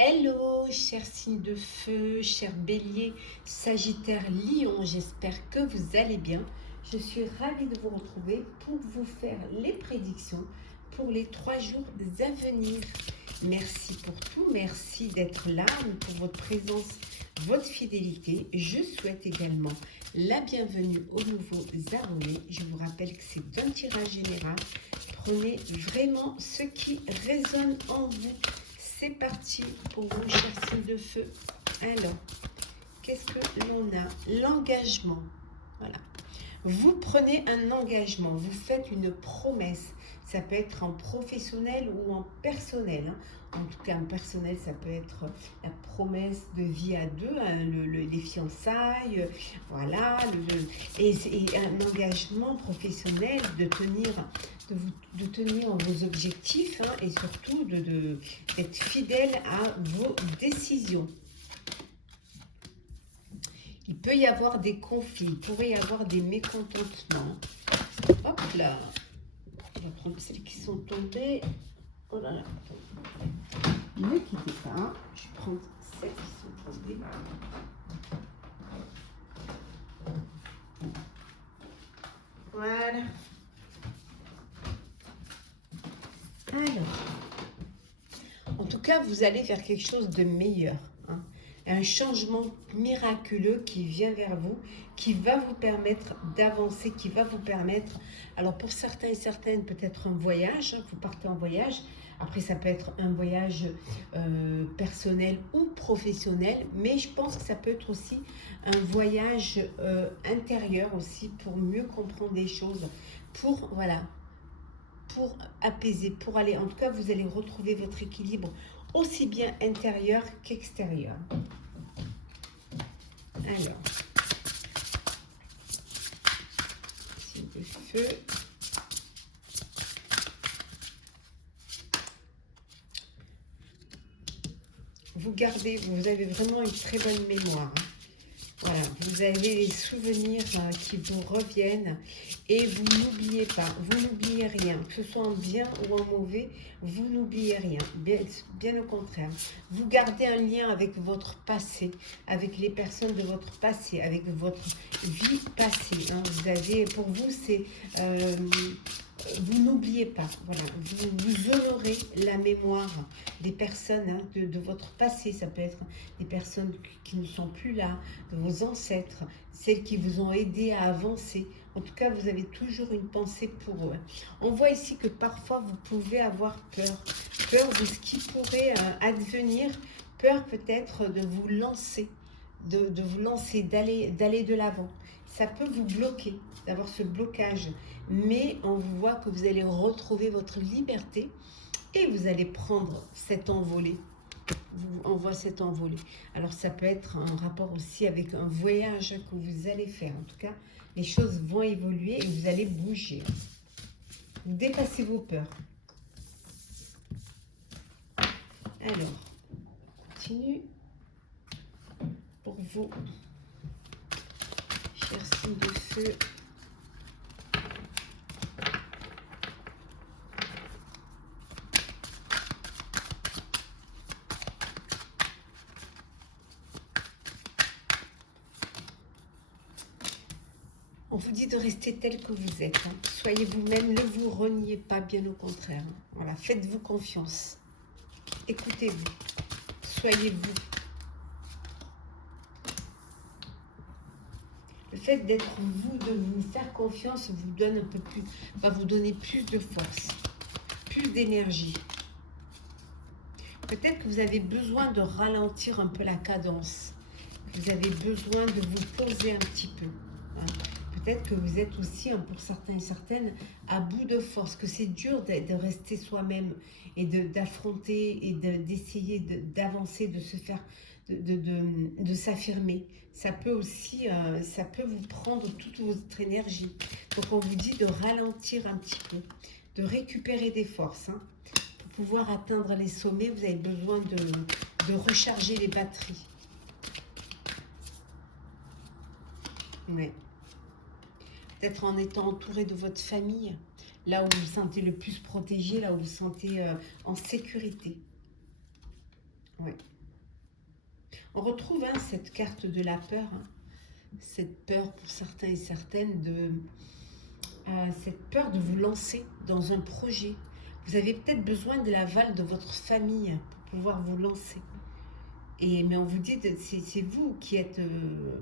Hello, chers signes de feu, chers béliers, sagittaire, lion, j'espère que vous allez bien. Je suis ravie de vous retrouver pour vous faire les prédictions pour les 3 jours à venir. Merci pour tout, merci d'être là, pour votre présence, votre fidélité. Je souhaite également la bienvenue aux nouveaux abonnés. Je vous rappelle que c'est d'un tirage général. Prenez vraiment ce qui résonne en vous. C'est parti pour vous, chers signes de feu. Alors, qu'est-ce que l'on a? L'engagement. Voilà. Vous prenez un engagement, vous faites une promesse. Ça peut être en professionnel ou en personnel. En tout cas, en personnel, ça peut être la promesse de vie à deux, hein, les fiançailles, voilà. Et un engagement professionnel de tenir, de tenir vos objectifs, hein, et surtout d'être fidèle à vos décisions. Il peut y avoir des conflits, il pourrait y avoir des mécontentements. Hop là, on va prendre celles qui sont tombées. Oh là là, ne quittez pas, je vais prendre celles qui sont tombées. Voilà. Alors, en tout cas, vous allez faire quelque chose de meilleur, hein. Un changement miraculeux qui vient vers vous, qui va vous permettre d'avancer, qui va vous permettre, alors pour certains et certaines, peut-être un voyage, hein, vous partez en voyage. Après, ça peut être un voyage personnel ou professionnel, mais je pense que ça peut être aussi un voyage intérieur aussi, pour mieux comprendre les choses, pour, voilà, pour apaiser, pour aller, en tout cas, vous allez retrouver votre équilibre aussi bien intérieur qu'extérieur. Alors, signe de feu. Vous gardez, vous avez vraiment une très bonne mémoire, hein. Voilà, vous avez les souvenirs qui vous reviennent et vous n'oubliez pas, vous n'oubliez rien, que ce soit en bien ou en mauvais, vous n'oubliez rien, bien au contraire. Vous gardez un lien avec votre passé, avec les personnes de votre passé, avec votre vie passée, hein. Vous avez, pour vous, c'est... vous n'oubliez pas, voilà, vous honorez la mémoire des personnes, hein, de votre passé. Ça peut être des personnes qui ne sont plus là, de vos ancêtres, celles qui vous ont aidé à avancer. En tout cas, vous avez toujours une pensée pour eux. On voit ici que parfois vous pouvez avoir peur, peur de ce qui pourrait advenir, peur peut-être de vous lancer, de vous lancer, d'aller de l'avant. Ça peut vous bloquer, d'avoir ce blocage, mais on voit que vous allez retrouver votre liberté et vous allez prendre cet envolé. On voit cet envolé. Alors ça peut être un rapport aussi avec un voyage que vous allez faire. En tout cas, les choses vont évoluer et vous allez bouger. Vous dépassez vos peurs. Alors, continue pour vous, chers signes de feu. On vous dit de rester tel que vous êtes, hein. Soyez vous-même, ne vous reniez pas, bien au contraire, hein. Voilà, faites-vous confiance. Écoutez-vous. Soyez-vous. Le fait d'être vous, de vous faire confiance, vous donne un peu plus, va vous donner plus de force, plus d'énergie. Peut-être que vous avez besoin de ralentir un peu la cadence. Vous avez besoin de vous poser un petit peu, hein. Peut-être que vous êtes aussi, hein, pour certains et certaines, à bout de force, que c'est dur de rester soi-même et d'affronter et d'essayer d'avancer, de se faire, de s'affirmer. Ça peut aussi, ça peut vous prendre toute votre énergie. Donc on vous dit de ralentir un petit peu, de récupérer des forces, hein. Pour pouvoir atteindre les sommets, vous avez besoin de recharger les batteries. Ouais. Peut-être en étant entouré de votre famille, là où vous vous sentez le plus protégé, là où vous vous sentez en sécurité. Ouais. On retrouve cette carte de la peur, hein. Cette peur pour certains et certaines cette peur de vous lancer dans un projet. Vous avez peut-être besoin de l'aval de votre famille pour pouvoir vous lancer. Mais on vous dit, c'est vous qui êtes,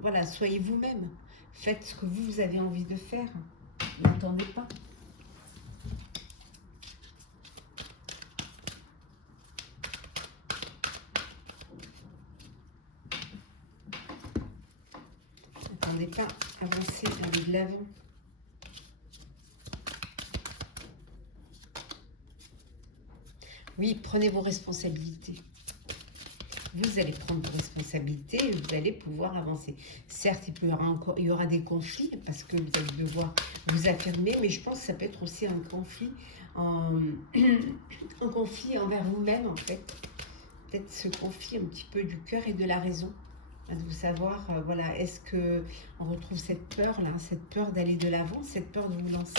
voilà, soyez vous-même. Faites ce que vous avez envie de faire. N'entendez pas. N'attendez pas, avancez, allez de l'avant. Oui, prenez vos responsabilités. Vous allez prendre vos responsabilités et vous allez pouvoir avancer. Certes, il y aura des conflits parce que vous allez devoir vous affirmer, mais je pense que ça peut être aussi un conflit, un conflit envers vous-même en fait. Peut-être ce conflit un petit peu du cœur et de la raison. De vous savoir, voilà, est-ce que on retrouve cette peur là, cette peur d'aller de l'avant, cette peur de vous lancer.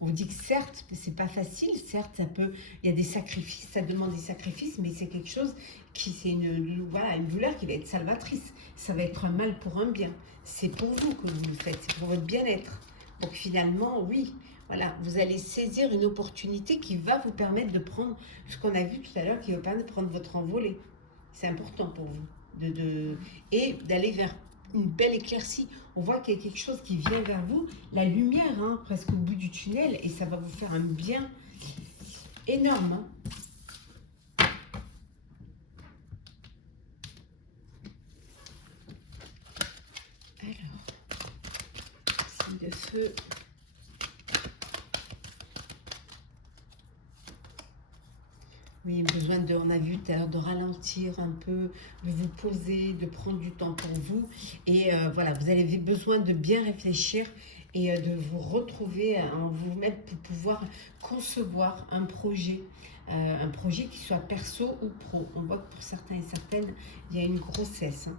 On vous dit que certes, c'est pas facile, certes, il y a des sacrifices, ça demande des sacrifices, mais c'est quelque chose voilà, une douleur qui va être salvatrice. Ça va être un mal pour un bien. C'est pour vous que vous le faites, c'est pour votre bien-être. Donc finalement, oui, voilà, vous allez saisir une opportunité qui va vous permettre de prendre ce qu'on a vu tout à l'heure, qui va permettre de prendre votre envolée. C'est important pour vous et d'aller vers une belle éclaircie. On voit qu'il y a quelque chose qui vient vers vous, la lumière, hein, presque au bout du tunnel, et ça va vous faire un bien énorme. Hein. Alors, signe de feu. Oui, besoin on a vu tout à l'heure, de ralentir un peu, de vous poser, de prendre du temps pour vous. Et voilà, vous avez besoin de bien réfléchir et de vous retrouver en vous-même pour pouvoir concevoir un projet qui soit perso ou pro. On voit que pour certains et certaines, il y a une grossesse. Hein.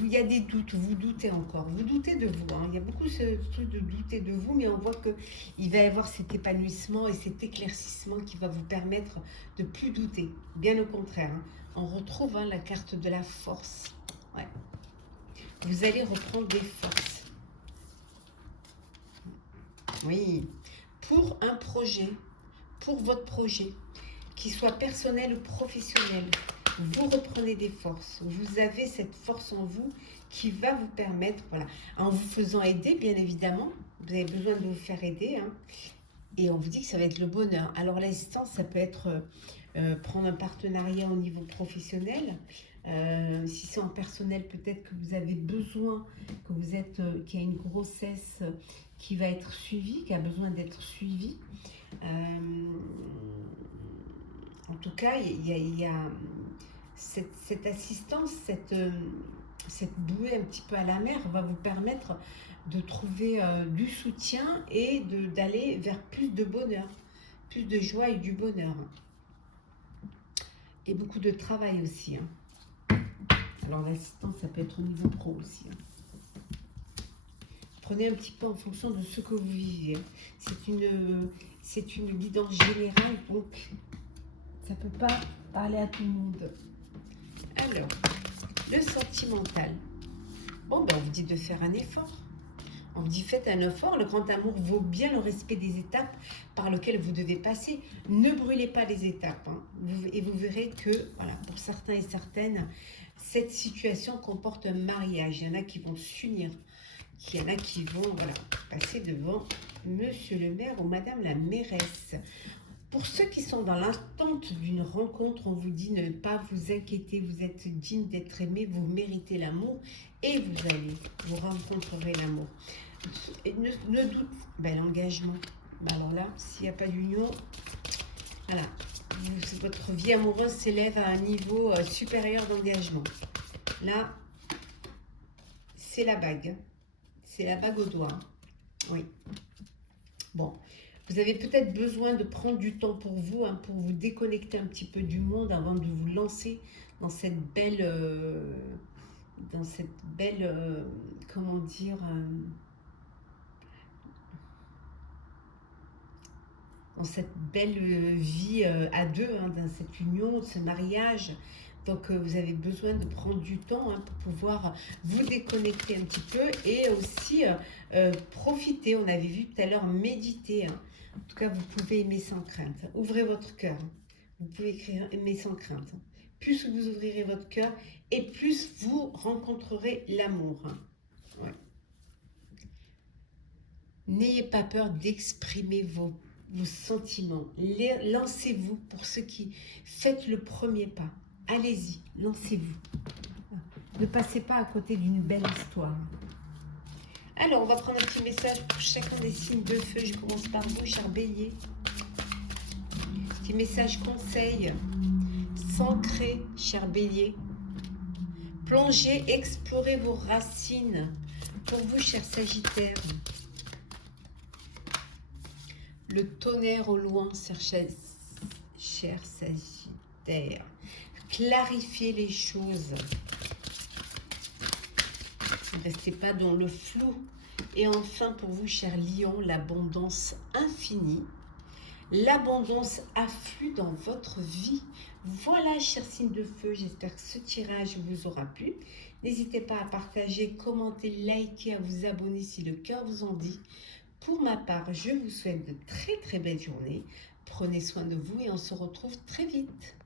Il y a des doutes, vous doutez encore, vous doutez de vous. Hein. Il y a beaucoup ce truc de douter de vous, mais on voit qu'il va y avoir cet épanouissement et cet éclaircissement qui va vous permettre de plus douter. Bien au contraire, hein. On retrouve la carte de la force. Ouais. Vous allez reprendre des forces. Oui, pour un projet, pour votre projet, qu'il soit personnel ou professionnel, vous reprenez des forces. Vous avez cette force en vous qui va vous permettre, voilà, en vous faisant aider, bien évidemment, vous avez besoin de vous faire aider, hein, et on vous dit que ça va être le bonheur. Alors l'assistance, ça peut être prendre un partenariat au niveau professionnel. Si c'est en personnel, peut-être que vous avez besoin, qu'il y a une grossesse qui va être suivie, qui a besoin d'être suivie. En tout cas, il y a cette assistance, cette bouée un petit peu à la mer va vous permettre de trouver du soutien et d'aller vers plus de bonheur, plus de joie et du bonheur. Et beaucoup de travail aussi. Hein. Alors l'assistance, ça peut être au niveau pro aussi. Hein. Prenez un petit peu en fonction de ce que vous vivez. C'est une guidance générale, donc ça ne peut pas parler à tout le monde. Alors, le sentimental. Bon, ben, on vous dit de faire un effort. On vous dit faites un effort. Le grand amour vaut bien le respect des étapes par lesquelles vous devez passer. Ne brûlez pas les étapes. Hein. Et vous verrez que, voilà, pour certains et certaines, cette situation comporte un mariage. Il y en a qui vont s'unir. Il y en a qui vont, voilà, passer devant monsieur le maire ou madame la mairesse. Pour ceux qui sont dans l'attente d'une rencontre, on vous dit ne pas vous inquiéter, vous êtes digne d'être aimé, vous méritez l'amour et vous rencontrerez l'amour. Ne doute, l'engagement. Alors là, s'il n'y a pas d'union, voilà, votre vie amoureuse s'élève à un niveau supérieur d'engagement. Là, c'est la bague. C'est la bague au doigt. Oui. Bon. Vous avez peut-être besoin de prendre du temps pour vous, hein, pour vous déconnecter un petit peu du monde avant de vous lancer dans cette belle, comment dire, dans cette belle vie à deux, hein, dans cette union, ce mariage. Donc vous avez besoin de prendre du temps hein, pour pouvoir vous déconnecter un petit peu et aussi profiter. On avait vu tout à l'heure méditer. Hein. En tout cas, vous pouvez aimer sans crainte. Ouvrez votre cœur. Vous pouvez écrire aimer sans crainte. Plus vous ouvrirez votre cœur et plus vous rencontrerez l'amour. Hein. Ouais. N'ayez pas peur d'exprimer vos sentiments. Lancez-vous pour ceux qui faites le premier pas. Allez-y, lancez-vous. Ne passez pas à côté d'une belle histoire. Alors, on va prendre un petit message pour chacun des signes de feu. Je commence par vous, cher Bélier. Petit message conseil. S'ancrer, cher Bélier. Plongez, explorez vos racines. Pour vous, cher Sagittaire. Le tonnerre au loin, cher Sagittaire. Clarifiez les choses. Ne restez pas dans le flou. Et enfin, pour vous, cher Lion, l'abondance infinie. L'abondance afflue dans votre vie. Voilà, cher signe de feu, j'espère que ce tirage vous aura plu. N'hésitez pas à partager, commenter, liker, à vous abonner si le cœur vous en dit. Pour ma part, je vous souhaite de très très belles journées. Prenez soin de vous et on se retrouve très vite.